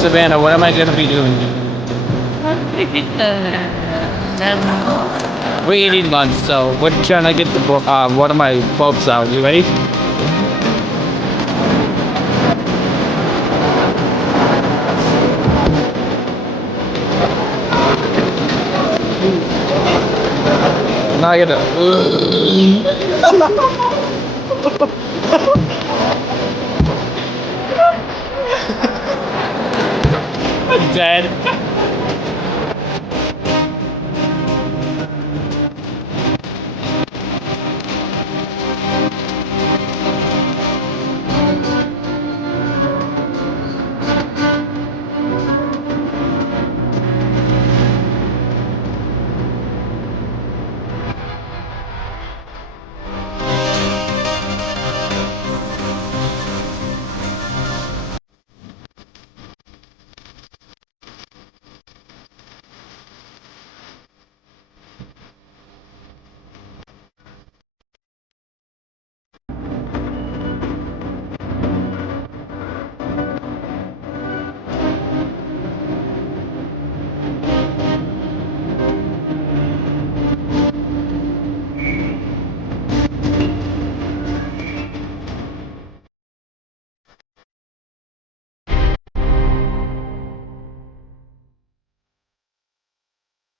Savannah, what am I gonna be doing? We're eating lunch, so we're trying to get the book. One of my bulbs out. You ready? Now I gotta. I'm dead.